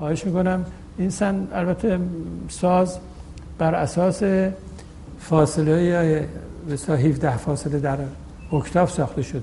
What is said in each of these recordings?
خواهش میکنم این البته ساز بر اساس فاصله مثلا 17 فاصله در اکتاف ساخته شده.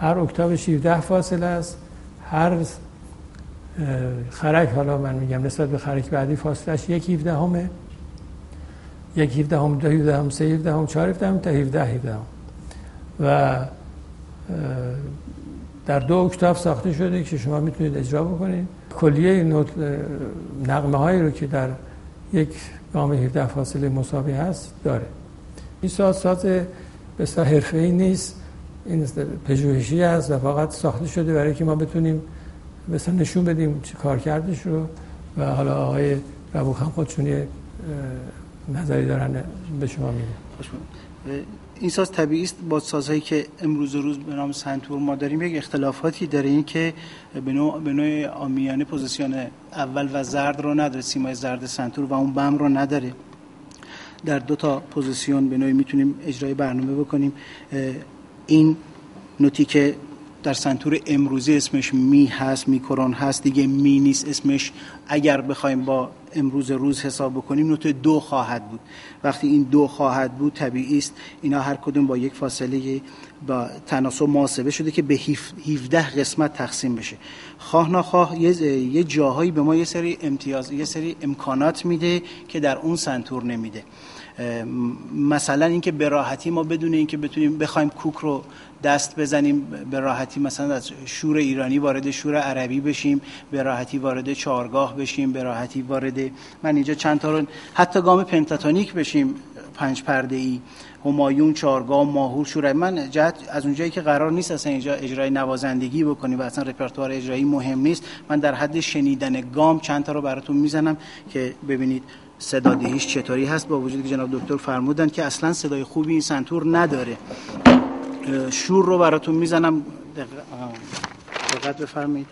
هر اکتاوش 17 فاصله است. هر خرک، حالا من میگم نسبت به خرک بعدی فاصلهش 1/17 همه، 1/17 هم، 2/17 هم، 3/17 هم، 4/17 هم تا 17/17 هم. و در 2 اکتاف ساخته شده که شما میتونید اجرا بکنید. کلیه نوت نغمه هایی رو که در یک گام 17 فاصله مساوی هست داره. این ساز بسیار حرفه‌ای نیست، این پژوهشی است و فقط ساخته شده برای که ما بتونیم مثلا نشون بدیم چه کار کردش رو. و حالا آقای ربوخان خودشون یه نظری دارن به شما میگن. این ساز طبیعی است با سازهایی که امروز به نام سنتور ما داریم یک اختلافاتی داره، این که به نوع عامیانه پوزیشن اول و زرد رو نداره، سیمای زرد سنتور و اون بم رو نداره. در 2 تا پوزیشن به نوعی میتونیم اجرای برنامه بکنیم. این نوتی که در سنتور امروزی اسمش می هست، میکرون هست، دیگه می نیست، اسمش اگر بخوایم با امروز روز حساب بکنیم نوت 2 خواهد بود. وقتی این 2 خواهد بود طبیعی است اینا هر کدوم با یک فاصله با تناسب محاسبه شده که به 17 قسمت تقسیم بشه. خواه نخواه یه جاهایی به ما یه سری امتیاز، یه سری امکانات میده که در اون سنتور نمیده. مثلا اینکه به راحتی ما بدون اینکه بخوایم کوک رو دست بزنیم به راحتی مثلا از شور ایرانی وارد شور عربی بشیم، به راحتی وارد چهارگاه بشیم، به راحتی وارد من اینجا چند تا رو حتی گام پنتاتونیک بشیم، 5 پرده‌ای، همایون، چهارگاه، ماهور، شور. من جهت از اونجایی که قرار نیست اصلا اینجا اجرای نوازندگی بکنیم و اصلا رپرتوار اجرایی مهم نیست، من در حد شنیدن گام چند تا رو براتون میزنم که ببینید صدادهیش چطوری هست، با وجودی که جناب دکتر فرمودن که اصلا صدای خوبی این سنتور نداره. شور رو براتون میزنم، دقت بفرمایید.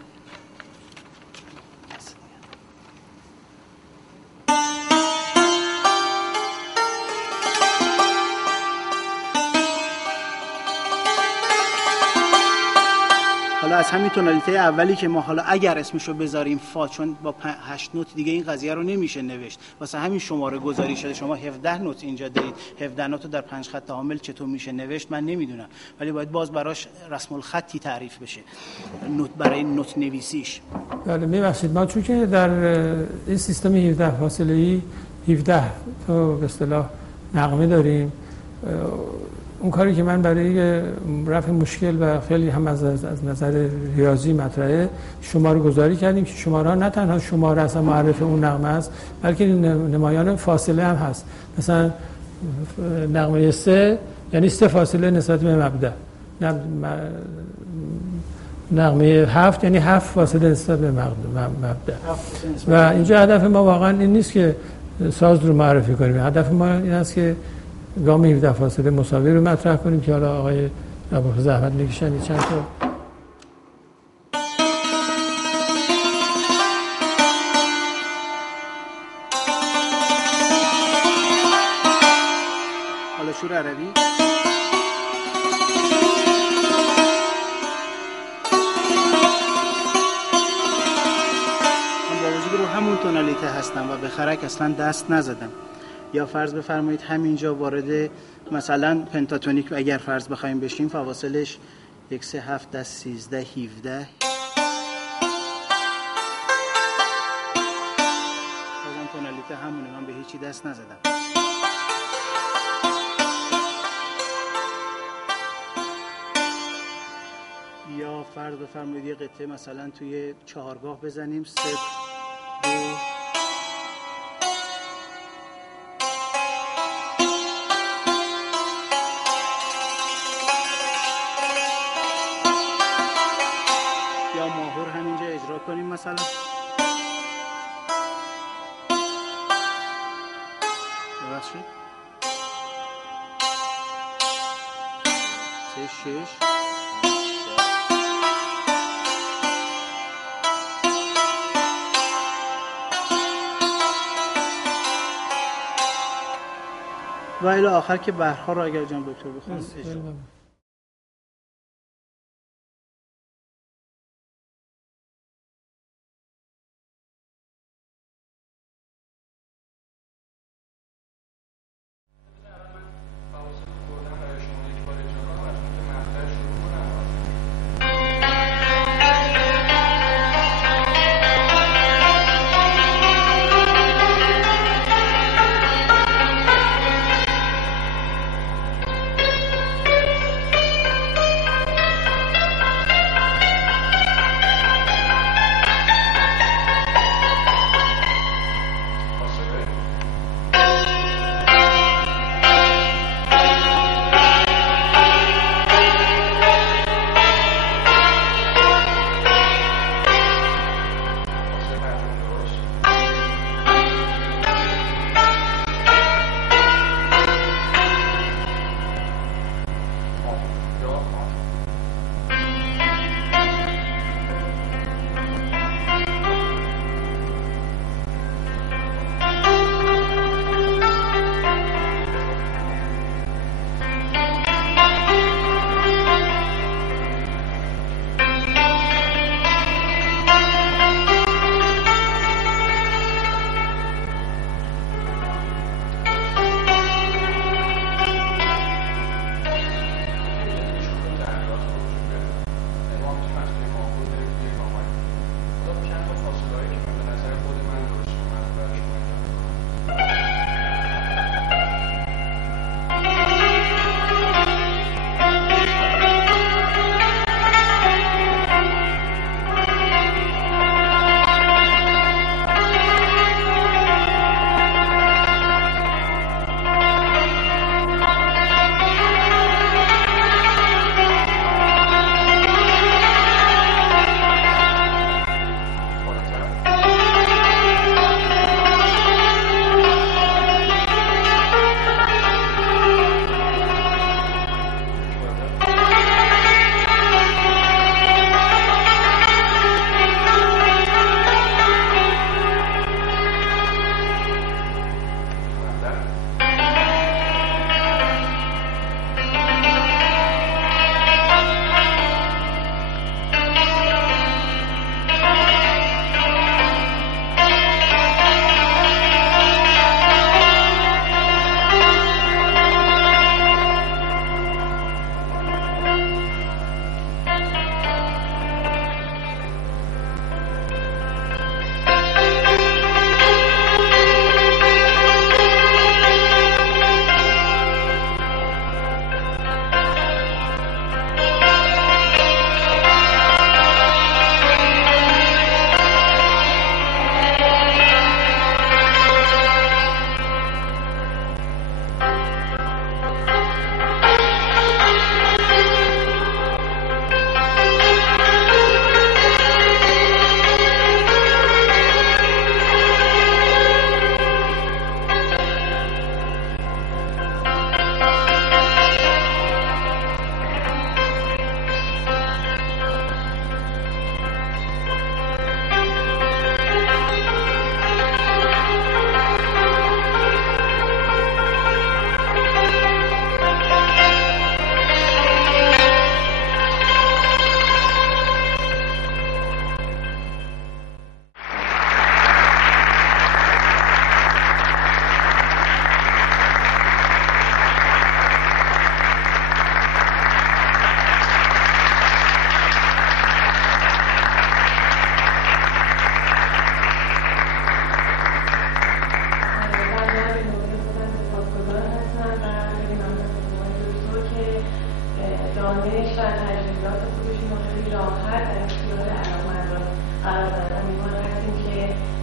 حالا از همین تونالیته اولی که ما حالا اگر اسمشو بذاریم فا، چون با 8 نوت دیگه این قضیه رو نمیشه نوشت، واسه همین شماره گذاری شده. شما 17 نوت اینجا دارید، 17 نوت رو در 5 خط حامل چطور میشه نوشت من نمیدونم، ولی باید باز براش رسم الخطی تعریف بشه نوت برای نوت نویسیش. بله میبخشید، ما چون که در این سیستم 17 فاصله‌ای 17 تا به اصطلاح نغمه داریم، اون کاری که من برای رفع مشکل و خیلی هم از نظر ریاضی مطرحه شماره گذاری کردیم که شماره ها نه تنها شماره اصلا معرف اون نغمه است بلکه نمایان فاصله هم هست. مثلا نغمه 3 یعنی 3 فاصله نسبت به مبدأ، نغمه 7 یعنی 7 فاصله نسبت به مبدأ. و اینجا هدف ما واقعا این نیست که ساز رو معرفی کنیم، هدف ما این است که گام 17 فاصله مساوی رو مطرح کنیم که حالا آقای ربوخ زحمت میکشن چند تا حالا شور عربی من با وجود رو همون تونالیته هستم و به خرک اصلا دست نزدم. یا فرض بفرمایید همینجا وارد مثلا پنتاتونیک اگر فرض بخوایم بشیم، فواصلش 1 3 7 13 17 بازم تونالیته همونه، من به هیچی دست نزدم. یا فرض بفرمایید یه قطعه مثلا توی چهارگاه بزنیم، 3 2 یا ماهور همینجا اجرا کنیم مثلا. ببخشید 3 6 و الی آخر که برها رو اگر جناب دکتر بخوان اجرا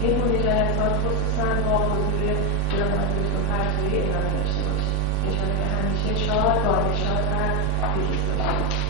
این گونه جلسات خصوصا با حضور جناب دکتر فرزوی ادامه داشته باشید. انشاءالله که همیشه شاد، دانشاد و پیروز باشید.